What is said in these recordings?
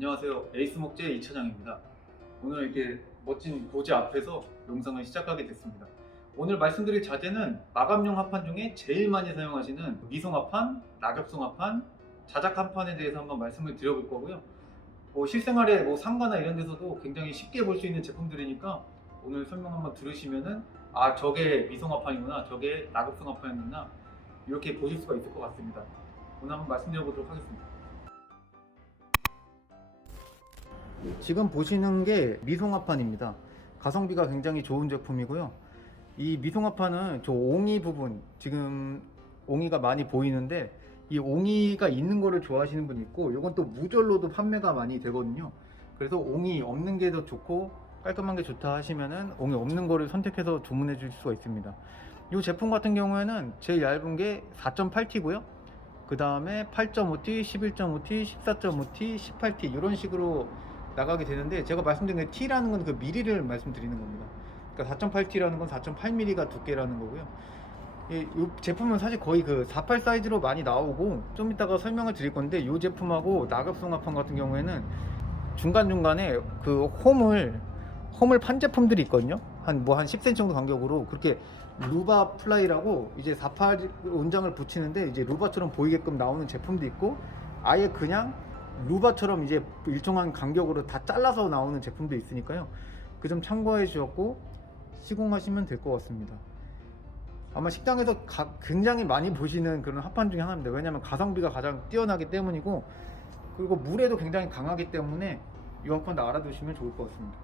안녕하세요. 에이스 목재 이차장입니다. 오늘 이렇게 멋진 고지 앞에서 영상을 시작하게 됐습니다. 오늘 말씀드릴 자재는 마감용 합판 중에 제일 많이 사용하시는 미송 합판, 낙엽송 합판, 자작 합판에 대해서 한번 말씀을 드려볼 거고요. 실생활에 상가나 이런 데서도 굉장히 쉽게 볼 수 있는 제품들이니까 오늘 설명 한번 들으시면은 저게 미송 합판이구나, 저게 낙엽송 합판이구나 이렇게 보실 수가 있을 것 같습니다. 오늘 한번 말씀드려보도록 하겠습니다. 지금 보시는 게 미송합판입니다. 가성비가 굉장히 좋은 제품이고요. 이 미송합판은 저 옹이 부분, 지금 옹이가 많이 보이는데 이 옹이가 있는 거를 좋아하시는 분이 있고, 이건 또 무절로도 판매가 많이 되거든요. 그래서 옹이 없는 게 더 좋고 깔끔한 게 좋다 하시면은 옹이 없는 거를 선택해서 주문해 주실 수가 있습니다. 이 제품 같은 경우에는 제일 얇은 게 4.8T고요. 그 다음에 8.5T, 11.5T, 14.5T, 18T 이런 식으로 나가게 되는데, 제가 말씀드린 게 T라는 건 그 미리를 말씀드리는 겁니다. 그러니까 4.8T라는 건 4.8mm가 두께라는 거고요. 이 제품은 사실 거의 그 48 사이즈로 많이 나오고, 좀 이따가 설명을 드릴 건데, 이 제품하고 낙엽송 합판 같은 경우에는 중간중간에 그 홈을 판 제품들이 있거든요. 한 10cm 정도 간격으로 그렇게 루바 플라이라고 이제 48 원장을 붙이는데 이제 루바처럼 보이게끔 나오는 제품도 있고, 아예 그냥 루바처럼 이제 일정한 간격으로 다 잘라서 나오는 제품도 있으니까요. 그 점 참고해 주셨고 시공하시면 될 것 같습니다. 아마 식당에서 굉장히 많이 보시는 그런 합판 중에 하나입니다. 왜냐하면 가성비가 가장 뛰어나기 때문이고, 그리고 물에도 굉장히 강하기 때문에 이 합판도 알아두시면 좋을 것 같습니다.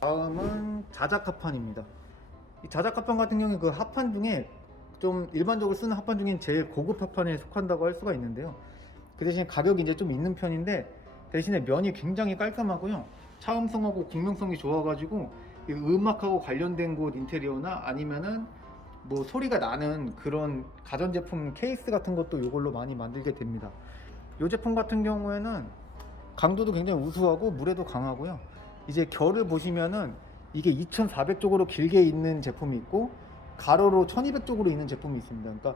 다음은 자작 합판입니다. 이 자작 합판 같은 경우에 그 합판 중에 좀 일반적으로 쓰는 합판 중에 제일 고급 합판에 속한다고 할 수가 있는데요. 그 대신에 가격이 이제 좀 있는 편인데, 대신에 면이 굉장히 깔끔하고요. 차음성하고 공명성이 좋아가지고 음악하고 관련된 곳 인테리어나 아니면은 소리가 나는 그런 가전제품 케이스 같은 것도 이걸로 많이 만들게 됩니다. 이 제품 같은 경우에는 강도도 굉장히 우수하고 물에도 강하고요. 이제 결을 보시면은 이게 2400쪽으로 길게 있는 제품이 있고 가로로 1200쪽으로 있는 제품이 있습니다. 그러니까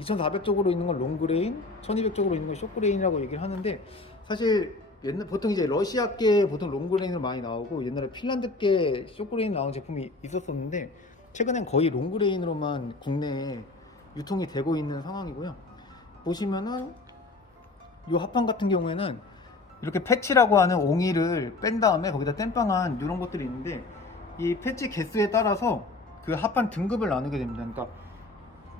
2400쪽으로 있는 건 롱그레인, 1200쪽으로 있는 건 숏그레인이라고 얘기를 하는데, 사실 보통 이제 러시아계 보통 롱그레인으로 많이 나오고 옛날에 핀란드계 숏그레인 나온 제품이 있었었는데, 최근엔 거의 롱그레인으로만 국내에 유통이 되고 있는 상황이고요. 보시면은 이 합판 같은 경우에는 이렇게 패치라고 하는 옹이를 뺀 다음에 거기다 땜빵한 이런 것들이 있는데, 이 패치 개수에 따라서 그 합판 등급을 나누게 됩니다. 그러니까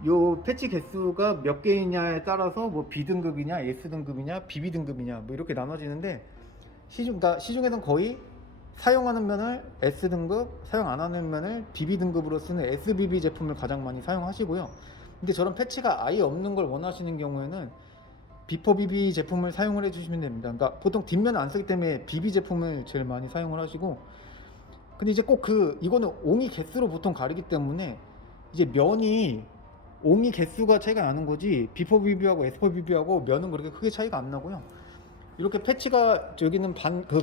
요 패치 개수가 몇 개이냐에 따라서 B등급이냐, S등급이냐, BB등급이냐 이렇게 나눠지는데, 그러니까 시중에서는 거의 사용하는 면을 S등급, 사용 안 하는 면을 BB등급으로 쓰는 SBB 제품을 가장 많이 사용하시고요. 근데 저런 패치가 아예 없는 걸 원하시는 경우에는 비포 BB 제품을 사용을 해주시면 됩니다. 그러니까 보통 뒷면을 안 쓰기 때문에 BB 제품을 제일 많이 사용을 하시고, 근데 이제 꼭 이거는 옹이 개수로 보통 가리기 때문에 이제 면이 옹이 개수가 차이가 나는 거지, 비포 BB하고 애스퍼 BB하고 면은 그렇게 크게 차이가 안 나고요. 이렇게 패치가 여기는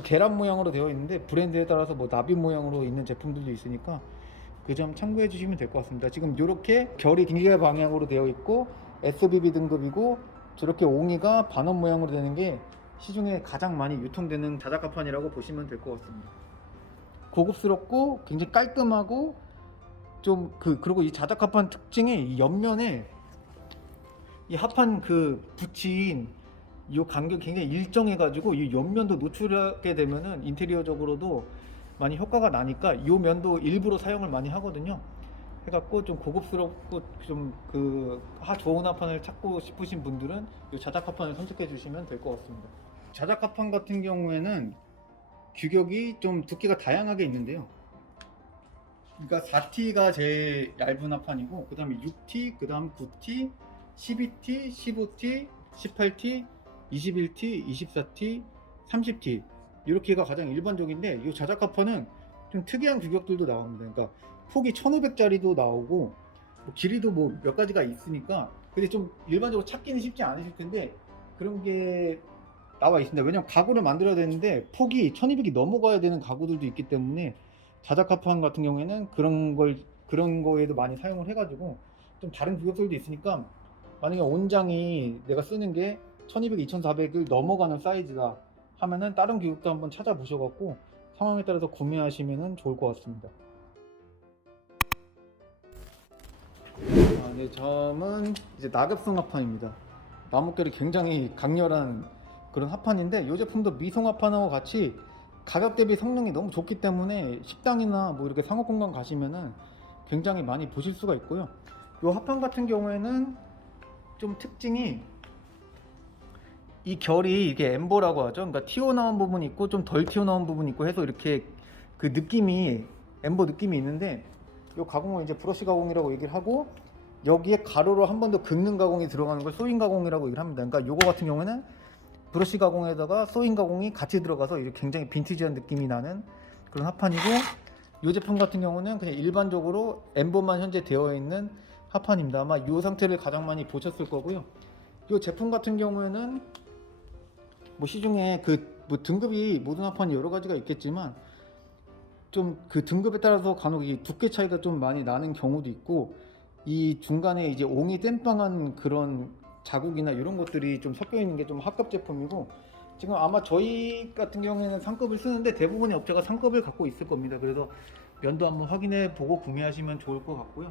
계란 모양으로 되어 있는데, 브랜드에 따라서 나비 모양으로 있는 제품들도 있으니까 그 점 참고해 주시면 될 것 같습니다. 지금 이렇게 결이 길게 방향으로 되어 있고 SBB 등급이고, 저렇게 옹이가 반원 모양으로 되는 게 시중에 가장 많이 유통되는 자작합판이라고 보시면 될 것 같습니다. 고급스럽고 굉장히 깔끔하고 그리고 이 자작합판 특징이 이 옆면에 이 합판 붙인 이 간격이 굉장히 일정해가지고 이 옆면도 노출하게 되면은 인테리어적으로도 많이 효과가 나니까 이 면도 일부러 사용을 많이 하거든요. 해갖고 좀 고급스럽고 좋은 합판을 찾고 싶으신 분들은 이 자작 합판을 선택해 주시면 될 것 같습니다. 자작 합판 같은 경우에는 규격이 좀 두께가 다양하게 있는데요. 그러니까 4T가 제일 얇은 합판이고, 그 다음에 6T, 그 다음 9T, 12T, 15T, 18T, 21T, 24T, 30T 이렇게가 가장 일반적인데, 이 자작 합판은 좀 특이한 규격들도 나옵니다. 그러니까 폭이 1500짜리도 나오고 길이도 몇 가지가 있으니까, 근데 좀 일반적으로 찾기는 쉽지 않으실 텐데 그런 게 나와 있습니다. 왜냐면 가구를 만들어야 되는데 폭이 1200이 넘어가야 되는 가구들도 있기 때문에, 자작합판 같은 경우에는 그런 거에도 많이 사용을 해가지고 좀 다른 규격들도 있으니까 만약에 온장이 내가 쓰는 게 1200, 2400을 넘어가는 사이즈다 하면은 다른 규격도 한번 찾아보셔갖고 상황에 따라서 구매하시면 좋을 것 같습니다. 네, 다음은 이제 낙엽성 합판입니다. 나뭇결이 굉장히 강렬한 그런 합판인데 이 제품도 미송 합판하고 같이 가격 대비 성능이 너무 좋기 때문에 식당이나 뭐 이렇게 상업공간 가시면은 굉장히 많이 보실 수가 있고요. 이 합판 같은 경우에는 좀 특징이 이 결이 이게 엠보라고 하죠. 그러니까 튀어나온 부분이 있고 좀 덜 튀어나온 부분이 있고 해서 이렇게 그 느낌이 엠보 느낌이 있는데 이 가공을 이제 브러쉬 가공이라고 얘기를 하고 여기에 가로로 한 번 더 긁는 가공이 들어가는 걸 소인 가공이라고 얘기를 합니다. 그러니까 요거 같은 경우에는 브러쉬 가공에다가 소인 가공이 같이 들어가서 이렇게 굉장히 빈티지한 느낌이 나는 그런 합판이고 이 제품 같은 경우는 그냥 일반적으로 엠보만 현재 되어 있는 합판입니다. 아마 이 상태를 가장 많이 보셨을 거고요. 이 제품 같은 경우에는 뭐 시중에 그 뭐 등급이 모든 합판이 여러 가지가 있겠지만 좀 그 등급에 따라서 간혹 이 두께 차이가 좀 많이 나는 경우도 있고 이 중간에 이제 옹이 땜빵한 그런 자국이나 이런 것들이 좀 섞여 있는 게 좀 하급 제품이고 지금 아마 저희 같은 경우에는 상급을 쓰는데 대부분의 업체가 상급을 갖고 있을 겁니다. 그래서 면도 한번 확인해 보고 구매하시면 좋을 것 같고요.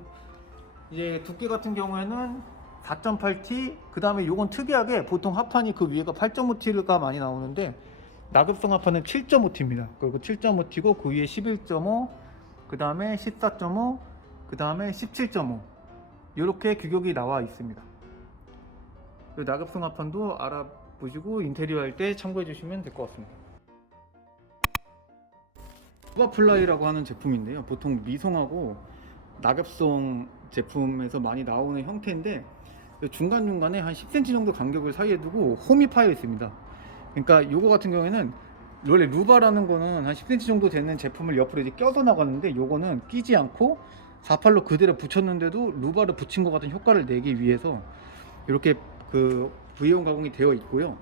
이제 두께 같은 경우에는 4.8T, 그 다음에 요건 특이하게 보통 합판이 그 위에가 8.5T가 많이 나오는데 낙엽성 합판은 7.5T입니다. 그리고 7.5T고 그 위에 11.5, 그 다음에 14.5, 그 다음에 17.5 이렇게 규격이 나와 있습니다. 낙엽성 합판도 알아보시고 인테리어 할 때 참고해 주시면 될 것 같습니다. 루바플라이라고 하는 제품인데요. 보통 미송하고 낙엽성 제품에서 많이 나오는 형태인데 중간중간에 한 10cm 정도 간격을 사이에 두고 홈이 파여 있습니다. 그러니까 요거 같은 경우에는 원래 루바라는 거는 한 10cm 정도 되는 제품을 옆으로 이제 껴서 나가는데 요거는 끼지 않고 48로 그대로 붙였는데도 루바를 붙인 것 같은 효과를 내기 위해서 이렇게 그 V형 가공이 되어 있고요.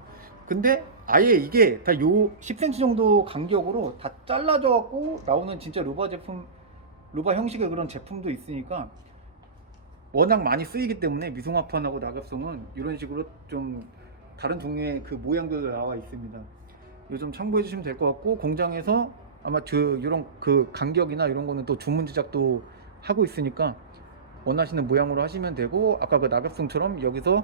근데 아예 이게 다 요 10cm 정도 간격으로 다 잘라져 갖고 나오는 진짜 루바 제품, 루바 형식의 그런 제품도 있으니까 워낙 많이 쓰이기 때문에 미송합판하고 낙엽송은 이런 식으로 좀 다른 종류의 그 모양들도 나와 있습니다. 이거 좀 참고해 주시면 될 것 같고 공장에서 아마 이런 그 간격이나 이런 거는 또 주문 제작도 하고 있으니까 원하시는 모양으로 하시면 되고 아까 그 낙엽송처럼 여기서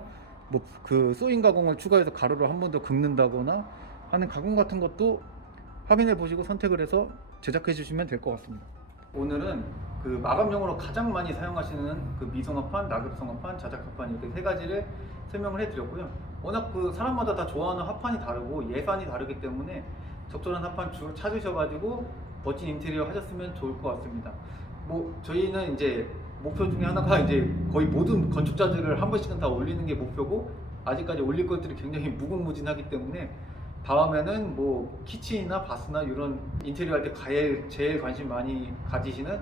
뭐 그 소인 가공을 추가해서 가로로 한 번 더 긁는다거나 하는 가공 같은 것도 확인해 보시고 선택을 해서 제작해 주시면 될 것 같습니다. 오늘은 그 마감용으로 가장 많이 사용하시는 그 미송합판, 낙엽성합판, 자작합판 이렇게 세 가지를 설명을 해드렸고요. 워낙 그 사람마다 다 좋아하는 합판이 다르고 예산이 다르기 때문에 적절한 합판 찾으셔가지고 멋진 인테리어 하셨으면 좋을 것 같습니다. 뭐 저희는 이제 목표 중에 하나가 이제 거의 모든 건축자들을 한 번씩은 다 올리는 게 목표고 아직까지 올릴 것들이 굉장히 무궁무진하기 때문에 다음에는 뭐 키친이나 바스나 이런 인테리어 할 때 제일 관심 많이 가지시는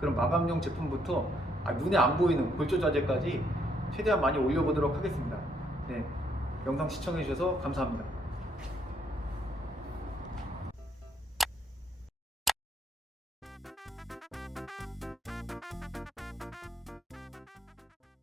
그런 마감용 제품부터 눈에 안 보이는 골조 자재까지 최대한 많이 올려보도록 하겠습니다. 네, 영상 시청해 주셔서 감사합니다.